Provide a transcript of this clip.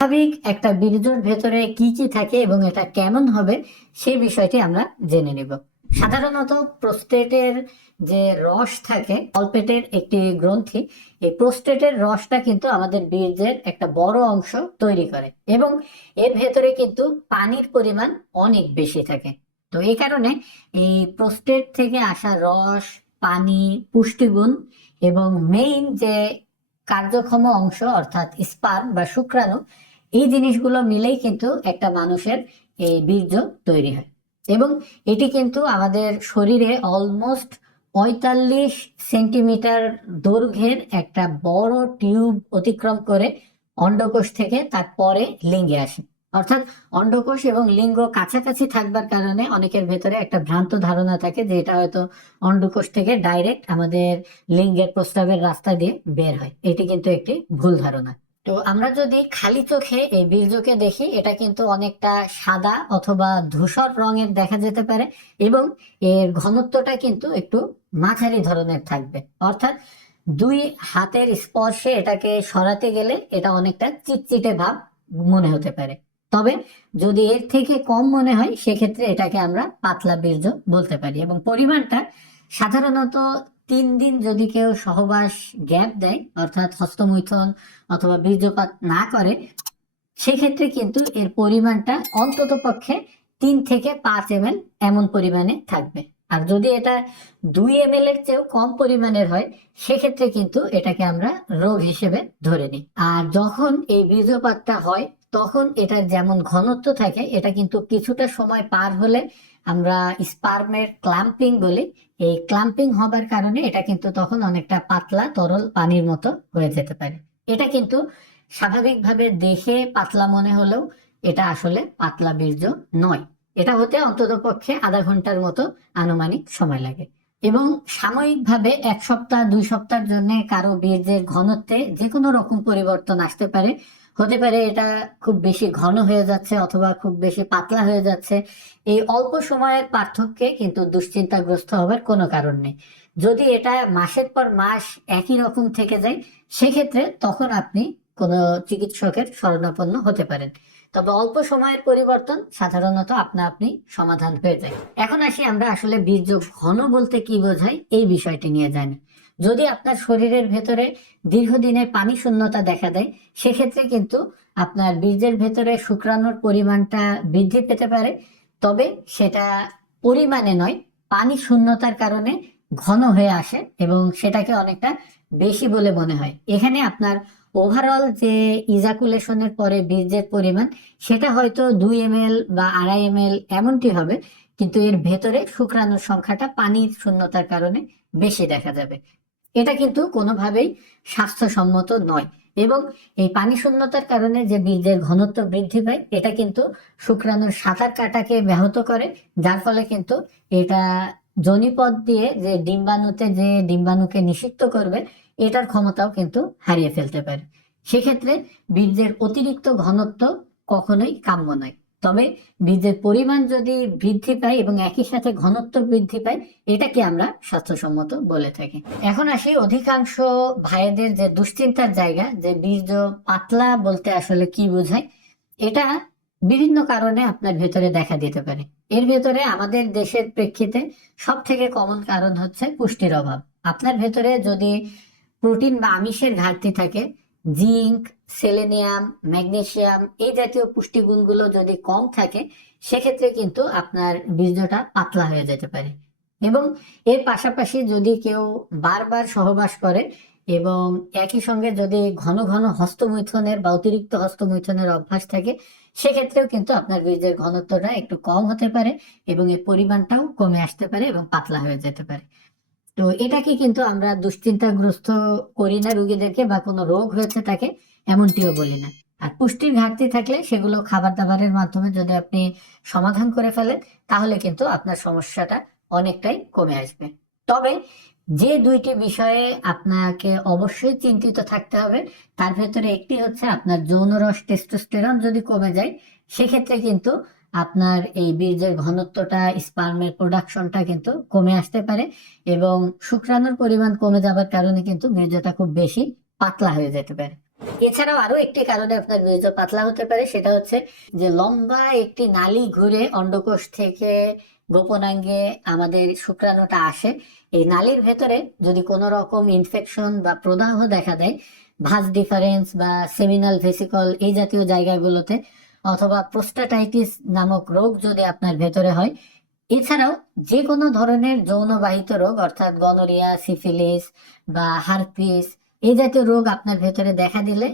স্বাভাবিক একটা বীর্যর ভেতরে কি কি থাকে এবং এটা কেমন হবে, সেই বিষয়টি আমরা জেনে নেব। সাধারণত প্রোস্টেটের যে রস থাকে অল্পেটের একটি গ্রন্থি, এই প্রোস্টেটের রসটা কিন্তু আমাদের বীর্যের একটা বড় অংশ তৈরি করে এবং এর ভেতরে কিন্তু পানির পরিমাণ অনেক বেশি থাকে। তো এই কারণে এই প্রোস্টেট থেকে আসা রস, পানি, পুষ্টিগুণ এবং মেইন যে কার্যক্ষম অংশ অর্থাৎ স্পার্ম বা শুক্রাণু এই জিনিসগুলো মিলেই কিন্তু একটা মানুষের এই বীর্য তৈরি হয়। এবং এটি কিন্তু আমাদের শরীরে অলমোস্ট পঁয়তাল্লিশ সেন্টিমিটার দৈর্ঘ্যের একটা বড় টিউব অতিক্রম করে অন্ডকোষ থেকে তারপরে লিঙ্গে আসে। অর্থাৎ অন্ডকোষ এবং লিঙ্গ কাছাকাছি থাকবার কারণে অনেকের ভেতরে একটা ভ্রান্ত ধারণা থাকে যে এটা হয়তো অন্ডকোষ থেকে ডাইরেক্ট আমাদের লিঙ্গের প্রস্রাবের রাস্তা দিয়ে বের হয়। এটি কিন্তু একটি ভুল ধারণা। তো আমরা যদি খালি চোখে এই বীর্যকে দেখি, এটা কিন্তু অনেকটা সাদা অথবা ধূসর রঙের দেখা যেতে পারে এবং এর ঘনত্বটা কিন্তু একটু মাঝারি ধরনের থাকবে। অর্থাৎ দুই হাতের স্পর্শে এটাকে সরাতে গেলে এটা অনেকটা চিটচিটে ভাব মনে হতে পারে। তবে যদি এর থেকে কম মনে হয়, সেক্ষেত্রে এটাকে আমরা পাতলা বীর্য বলতে পারি এবং পরিমাণটা সাধারণত তিন দিন যদি কেউ সহবাস গ্যাপ দেয়, অর্থাৎ হস্তমৈথুন অথবা বীর্যপাত না করে, সেক্ষেত্রে কিন্তু এর পরিমাণটা অন্তত পক্ষে তিন থেকে পাঁচ এম এমন পরিমাণে থাকবে। আর যদি এটা দুই এম এর চেয়েও কম পরিমাণের হয়, সেক্ষেত্রে কিন্তু এটাকে আমরা রোগ হিসেবে ধরে নিই। আর যখন এই বীর্যপাতটা হয়, তখন এটার যেমন ঘনত্ব থাকে, এটা কিন্তু কিছুটা সময় পার হলে আমরা স্পার্মের ক্লাম্পিং বলি, এই ক্লাম্পিং হবার কারণে এটা কিন্তু তখন অনেকটা পাতলা, তরল পানির মতো হয়ে যেতে পারে। এটা কিন্তু স্বাভাবিকভাবে দেখে পাতলা মনে হলেও এটা আসলে পাতলা বীর্য নয়। এটা হতে অন্তত পক্ষে আধা ঘণ্টার মতো আনুমানিক সময় লাগে। এবং সাময়িকভাবে এক সপ্তাহ, দুই সপ্তাহের জন্য কারও বীর্যের ঘনত্বে যে কোনো রকম পরিবর্তন আসতে পারে। হতে পারে এটা খুব বেশি ঘন হয়ে যাচ্ছে অথবা খুব বেশি পাতলা হয়ে যাচ্ছে। এই অল্প সময়ের পার্থক্যে কিন্তু দুশ্চিন্তাগ্রস্ত হবার কোনো কারণ নেই। যদি এটা মাসের পর মাস একই রকম থেকে যায়, সেক্ষেত্রে তখন আপনি কোনো চিকিৎসকের শরণাপন্ন হতে পারেন। তবে অল্প সময়ের পরিবর্তন সাধারণত আপনা আপনি সমাধান হয়ে যায়। এখন আসি আমরা আসলে বীর্য ঘন বলতে কি বোঝায়, এই বিষয়টি নিয়ে জানি। যদি আপনার শরীরের ভেতরে দীর্ঘদিনের পানি শূন্যতা দেখা দেয়, সেক্ষেত্রে কিন্তু আপনার বীর্যের ভেতরে শুক্রাণুর পরিমাণটা বৃদ্ধি পেতে পারে। তবে সেটা পরিমাণে নয়, পানি শূন্যতার কারণে ঘন হয়ে আসে এবং সেটাকে অনেকটা বেশি বলে মনে হয়। এখানে আপনার ওভারঅল যে ইজাকুলেশনের পরে বীর্যের পরিমাণ, সেটা হয়তো দুই এম বা আড়াই এম এমনটি হবে, কিন্তু এর ভেতরে শুক্রাণুর সংখ্যাটা পানির শূন্যতার কারণে বেশি দেখা যাবে। এটা কিন্তু কোনোভাবেই স্বাস্থ্যসম্মত নয়। এবং এই পানি শূন্যতার কারণে যে বীর্যের ঘনত্ব বৃদ্ধি পায়, এটা কিন্তু শুক্রাণুর সাঁতার কাটাকে ব্যাহত করে। যার ফলে কিন্তু এটা জনিপদ দিয়ে যে ডিম্বাণুতে যে ডিম্বাণুকে নিষিক্ত করবে, এটার ক্ষমতাও কিন্তু হারিয়ে ফেলতে পারে। সেক্ষেত্রে বীর্যের অতিরিক্ত ঘনত্ব কখনোই কাম্য নয়। তবে বীর্যের পরিমাণ যদি বৃদ্ধি পায় এবং একই সাথে ঘনত্ব বৃদ্ধি পায়, এটাকে আমরা স্বাস্থ্যসম্মত বলে থাকি। এখন আসি অধিকাংশ ভাইদের যে দুশ্চিন্তার জায়গা, যে বীর্য পাতলা বলতে আসলে কি বোঝায়, এটা বিভিন্ন কারণে আপনার ভেতরে দেখা দিতে পারে। এর ভেতরে আমাদের দেশের প্রেক্ষিতে সব থেকে কমন কারণ হচ্ছে পুষ্টির অভাব। আপনার ভেতরে যদি প্রোটিন বা আমিষের ঘাটতি থাকে জিঙ্ক, সেলেনিয়াম, ম্যাগনেসিয়াম এই জাতীয় পুষ্টিগুণগুলো যদি কম থাকে, সেক্ষেত্রে কিন্তু আপনার বীর্যটা পাতলা হয়ে যেতে পারে। এবং এর পাশাপাশি যদি কেউ বারবার সহবাস করে এবং একই সঙ্গে যদি ঘন ঘন হস্তমৈথনের বা অতিরিক্ত হস্তমৈথনের অভ্যাস থাকে, সেক্ষেত্রেও কিন্তু আপনার বীর্যের ঘনত্বটা একটু কম হতে পারে এবং এর পরিমাণটাও কমে আসতে পারে এবং পাতলা হয়ে যেতে পারে। তো এটাকে কিন্তু আমরা দুশ্চিন্তাগ্রস্ত করি না রুগীদেরকে বা কোনো রোগ হয়েছে তাকে, এমনটিও বলি না। আর পুষ্টির ঘাটতি থাকলে সেগুলো খাবার দাবারের মাধ্যমে যদি আপনি সমাধান করে ফেলেন, তাহলে কিন্তু আপনার সমস্যাটা অনেকটাই কমে আসবে। তবে যে দুইটি বিষয়ে আপনাকে অবশ্যই চিন্তিত থাকতে হবে, তার ভেতরে একটি হচ্ছে আপনার যৌনরস টেস্টোস্টেরন যদি কমে যায়, সেক্ষেত্রে কিন্তু আপনার এই বীর্যের ঘনত্বটা স্পার্মের প্রোডাকশনটা কিন্তু কমে আসতে পারে এবং শুক্রাণুর পরিমাণ কমে যাবার কারণে কিন্তু বীর্যটা খুব বেশি পাতলা হয়ে যেতে পারে। এছাড়াও আরও একটি কারণে আপনার বীর্য পাতলা হতে পারে, সেটা হচ্ছে যে লম্বা একটি নালী ঘুরে অন্ডকোষ থেকে গোপনাঙ্গে আমাদের শুক্রাণুটা আসে। এই নালীর ভেতরে যদি কোনো রকম ইনফেকশন বা প্রদাহ দেখা দেয়, ভাঁজ ডিফারেন্স বা সেমিনাল ভেসিকল এই জাতীয় জায়গাগুলোতে অথবা প্রোস্টাটাইটিস নামক রোগ যদি আপনার ভেতরে হয়, এছাড়াও যে কোনো ধরনের যৌনবাহিত রোগ, অর্থাৎ গনোরিয়া, সিফিলিস বা হারপিস এই জাতীয় রোগ আপনার ভেতরে দেখা দিলে